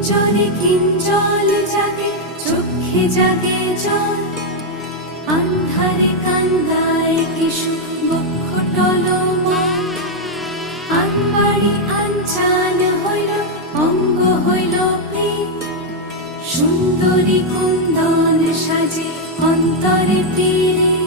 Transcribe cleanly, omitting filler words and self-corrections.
কিঞ্জরে কিঞ্জল জাগে, চোখে জাগে জল, আন্ধারে কান্দায় কি সুখ বক্ষ টলমল। আনবাড়ি আনচান হইল, অঙ্গ হইল পীত, সুন্দরী কুন্দন সাজে অন্তরে পীরে।